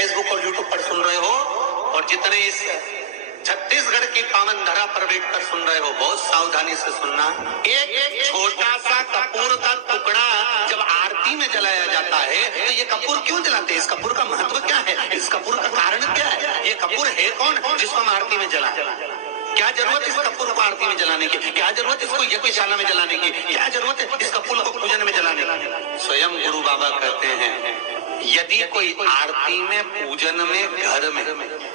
Facebook और YouTube पर सुन रहे हो और जितने इस छत्तीसगढ़ की पावन धरा पर बैठकर सुन रहे हो, बहुत सावधानी से सुनना। एक छोटा सा कपूर का टुकड़ा जब आरती में जलाया जाता है तो ये कपूर क्यों जलाते हैं? इस कपूर का महत्व क्या है? इस कपूर का कारण क्या है? ये कपूर है कौन जिसको हम आरती में जलाते? क्या जरूरत इस कपूर को आरती में जलाने की? क्या जरूरत इसको यज्ञशाला में जलाने की? क्या जरूरत है इस कपूर को पूजन में जलाने की? स्वयं गुरु बाबा कहते हैं, यदि कोई आरती में, पूजन में, घर में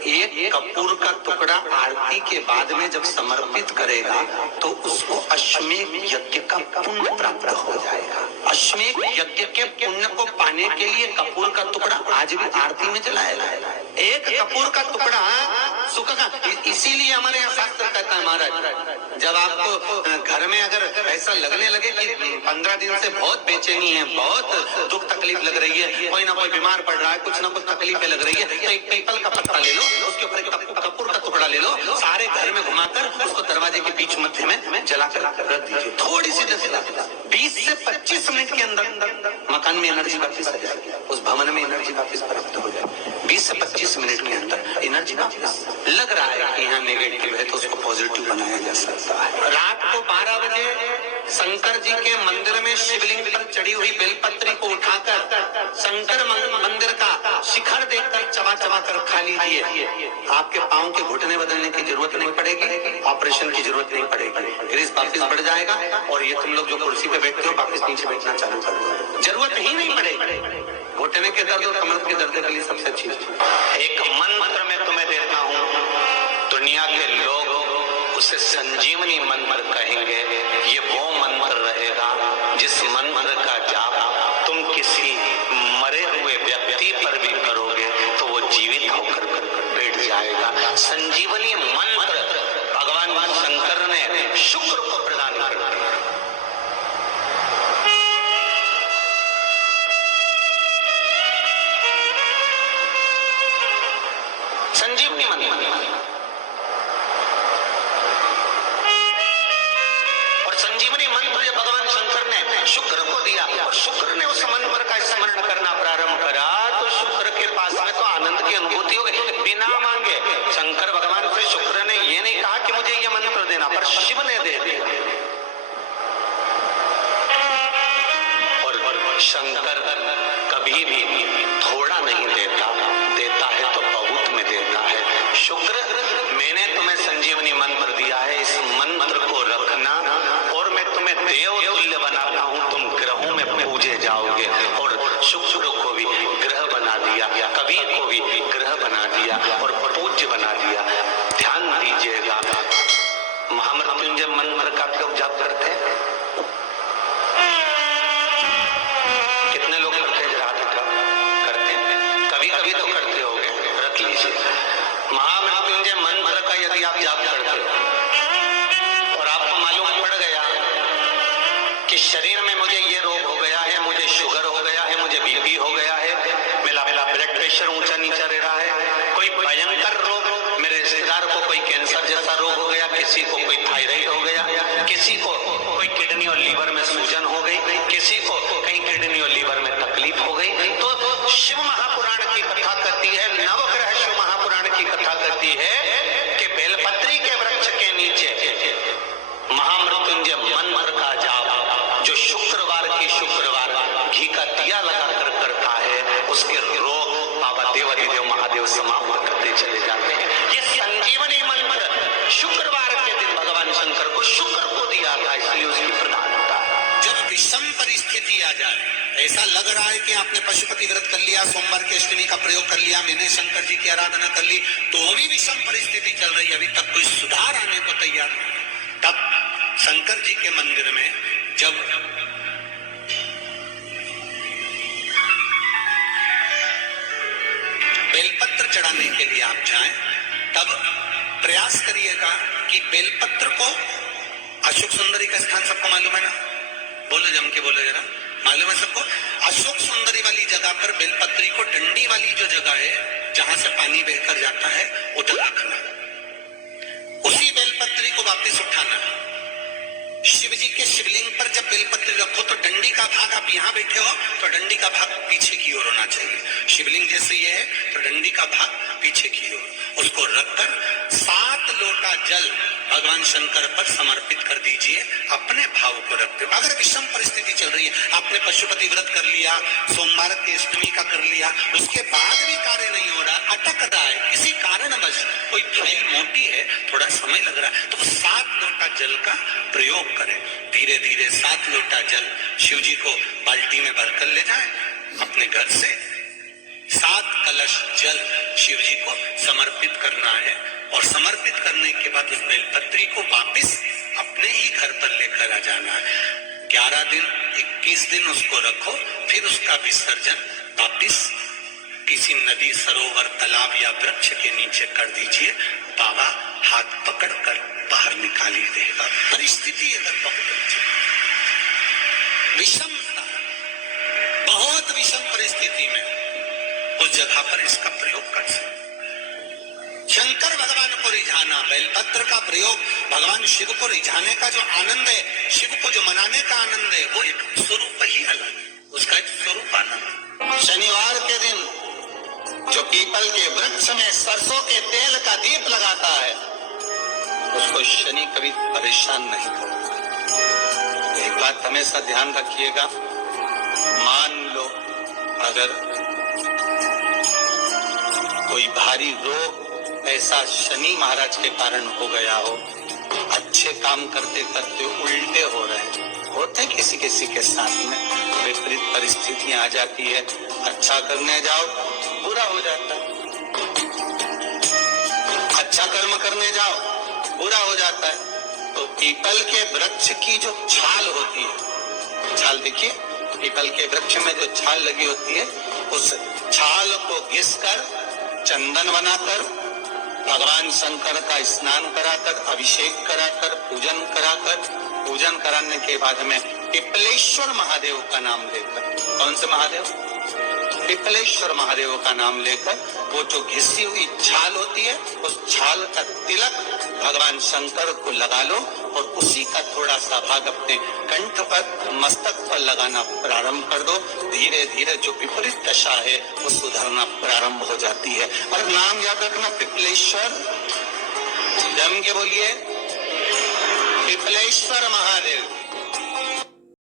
एक कपूर का टुकड़ा आरती के बाद में जब समर्पित करेगा तो उसको अश्वमेध यज्ञ का पुण्य प्राप्त हो जाएगा। अश्वमेध यज्ञ के पुण्य को पाने के लिए कपूर का टुकड़ा आज भी आरती में जलाया जाएगा। एक कपूर का टुकड़ा सुख का, इसीलिए हमारे यहाँ शास्त्र कहता है महाराज, जब आपको घर में अगर ऐसा लगने लगे कि 15 दिन से बहुत बेचैनी है, बहुत दुख तकलीफ लग रही है, कोई ना कोई बीमार पड़ रहा है, कुछ ना कुछ तकलीफें लग रही है, तो एक पीपल का पत्ता ले लो, उसके ऊपर एक कपूर का टुकड़ा ले लो, सारे घर में घुमाकर उसको दरवाजे के बीच मध्य में जलाकर रख दीजिए। थोड़ी सी देर 20 से 25 मिनट के अंदर मकान में एनर्जी वापिस आ जाएगी, उस भवन में एनर्जी वापिस प्राप्त हो जाएगी। 20 से 25 मिनट के अंदर एनर्जी वापिस। लग रहा है कि यहाँ नेगेटिव है तो उसको पॉजिटिव बनाया जा सकता है। रात को 12 बजे शंकर जी के मंदिर में शिवलिंग पर चढ़ी हुई बेलपत्री को उठाकर शंकर मंदिर का शिखर देखकर चबा चबा कर खा लीजिए। आपके पांव के घुटने बदलने की जरूरत नहीं पड़ेगी, ऑपरेशन की जरूरत नहीं पड़ेगी, ग्रीस वापिस बढ़ जाएगा और ये तुम लोग जो कुर्सी पे बैठते हो वापिस नीचे बैठना चालू कर दो, जरूरत ही नहीं पड़ेगी। घुटने के दर्द और कमर के दर्द के लिए सबसे अच्छी एक मंत्र में तुम्हें देता हूँ, दुनिया के लोग उसे संजीवनी मंत्र कहेंगे। ये वो मंत्र रहेगा जिस मंत्र का जाप तुम किसी मरे हुए व्यक्ति पर भी करोगे तो वो जीवित होकर बैठ जाएगा। संजीवनी मंत्र भगवान शंकर ने शुक्र को प्रदान कर दिया। संजीवनी मंत्र और संजीवनी मंत्र जब भगवान शंकर ने शुक्र को दिया और शुक्र ने उस मंत्र का स्मरण करना प्रारंभ करा तो शुक्र के पास में तो आनंद की अनुभूति हो गई बिना मांगे। शंकर भगवान से शुक्र ने ये नहीं कहा कि मुझे ये मंत्र देना, पर शिव ने दे दिया। और शंकर कभी भी थोड़ा नहीं देता, देता है तो बहुत में देता है। शुक्र, मैंने तुम्हें संजीवनी मंत्र दिया है, इस मंत्र को रखना और मैं तुम्हें देव तुल्य बनाता हूँ, तुम ग्रहों में पूजे जाओगे। और शुक्र को भी ग्रह बना दिया, कबीर को भी ग्रह बना दिया और पूज्य बना दिया। ध्यान दीजिएगा, महामृत्युंजय मंत्र का क्यों जाप करते हैं? कितने लोग करते हैं? जरा करते हैं, कभी कभी तो करते होंगे, रख लीजिए। महामृत्युंजय मंत्र का यदि आप जाप करते हो और आपको मालूम पड़ गया कि शरीर में मुझे ये रोग हो गया है, मुझे शुगर हो गया है, मुझे बीपी हो गया है, मेरा ब्लड प्रेशर ऊंचा नीचा रह रहा है, कोई भयंकर रोग, मेरे रिश्तेदार को कोई कैंसर जैसा रोग हो गया, किसी को कोई थायराइड हो गया, किसी को कोई किडनी और लीवर में सूजन हो गई, किसी को कहीं किडनी और लीवर में तकलीफ हो गई, तो शिव महापुराण की कथा कहती है, नवग्रह शिव महापुराण की कथा कहती है कि बेलपत्री के वृक्ष के नीचे महामृत्युंजय मंत्र का जाप जो शुक्रवार की शुक्रवार घी का दिया लगाकर करता है, उसके रोग बाबा देवाधिदेव महादेव समाप्त करते चले जाते हैं। ये संजीवनी मंत्र शुक्रवार के दिन भगवान शंकर को शुक्र को दिया था, इसलिए उसकी प्रधानता है। जब विषम परिस्थिति आ जाए, ऐसा लग रहा है कि आपने पशुपति व्रत कर लिया, सोमवार की अष्टमी का प्रयोग कर लिया, मैंने शंकर जी की आराधना कर ली, तो भी विषम परिस्थिति चल रही है, अभी तक कोई सुधार आने को तैयार नहीं, तब शंकर जी के मंदिर में जब बेलपत्र चढ़ाने के लिए आप जाएं, तब प्रयास करिएगा कि बेलपत्र को, अशोक सुंदरी का स्थान सबको मालूम है ना? बोलो, जम के बोलो जरा, मालूम है सबको? अशोक सुंदरी वाली जगह पर बेलपत्री को डंडी वाली जो जगह है जहां से पानी बहकर जाता है उधर रखना, उसी बेलपत्री को वापस उठाना, शिव जी के शिवलिंग पर जब बेलपत्र रखो तो डंडी का भाग, आप यहाँ बैठे हो तो डंडी का भाग पीछे की ओर होना चाहिए। शिवलिंग जैसे ये है तो डंडी का भाग पीछे की ओर, उसको रखकर 7 लोटा जल भगवान शंकर पर समर्पित कर दीजिए। अपने भाव को रखते हुए, अगर विषम परिस्थिति चल रही है, आपने पशुपति व्रत कर लिया, सोमवार की अष्टमी का कर लिया, उसके बाद भी कार्य नहीं हो रहा, अटक रहा है, किसी कारणवश कोई फाइल मोटी है, थोड़ा समय लग रहा है, तो 7 लोटा जल का प्रयोग करें। धीरे धीरे 7 लोटा जल शिव जी को बाल्टी में भरकर ले जाएं अपने घर से। 7 कलश जल शिव जी को समर्पित करना है और समर्पित करने के बाद उस बेलपत्री को वापिस अपने ही घर पर लेकर आ जाना है। 11 दिन 21 दिन उसको रखो, फिर उसका विसर्जन वापिस किसी नदी, सरोवर, तालाब या वृक्ष के नीचे कर दीजिए। बाबा हाथ पकड़कर बाहर निकाल ही देगा। परिस्थिति अगर बहुत विषमता, बहुत विषम परिस्थिति में उस जगह पर इसका प्रयोग कर सकते। शंकर भगवान को रिझाना, बेलपत्र का प्रयोग भगवान शिव को रिझाने का जो आनंद है, शिव को जो मनाने का आनंद है, वो एक स्वरूप ही अलग है, उसका एक स्वरूप आनंद। शनिवार के दिन जो पीपल के वृक्ष में सरसों के तेल का दीप लगाता है, उसको शनि कभी परेशान नहीं करता। एक बात हमेशा ध्यान रखिएगा, मान लो अगर कोई भारी रोग ऐसा शनि महाराज के कारण हो गया हो, अच्छे काम करते करते उल्टे हो रहे होते, किसी किसी के साथ में विपरीत परिस्थितियां आ जाती है, अच्छा करने जाओ बुरा हो जाता है, अच्छा कर्म करने जाओ बुरा हो जाता है। तो पीपल के वृक्ष की जो छाल होती है, छाल देखिए, पीपल के वृक्ष में जो छाल लगी होती है, उस छाल को घिसकर चंदन बनाकर भगवान शंकर का स्नान कराकर, अभिषेक कराकर, पूजन कराने के बाद हमें पिपलेश्वर महादेव का नाम लेकर, कौन से महादेव? पिपलेश्वर महादेव का नाम लेकर वो जो घिसी हुई छाल होती है, उस छाल का तिलक भगवान शंकर को लगा लो और उसी का थोड़ा सा भाग अपने कंठ पर, मस्तक पर लगाना प्रारंभ कर दो। धीरे धीरे जो विपरीत दशा है वो सुधरना प्रारंभ हो जाती है। और नाम याद रखना, पिपलेश्वर, जम के बोलिए, पिपलेश्वर महादेव।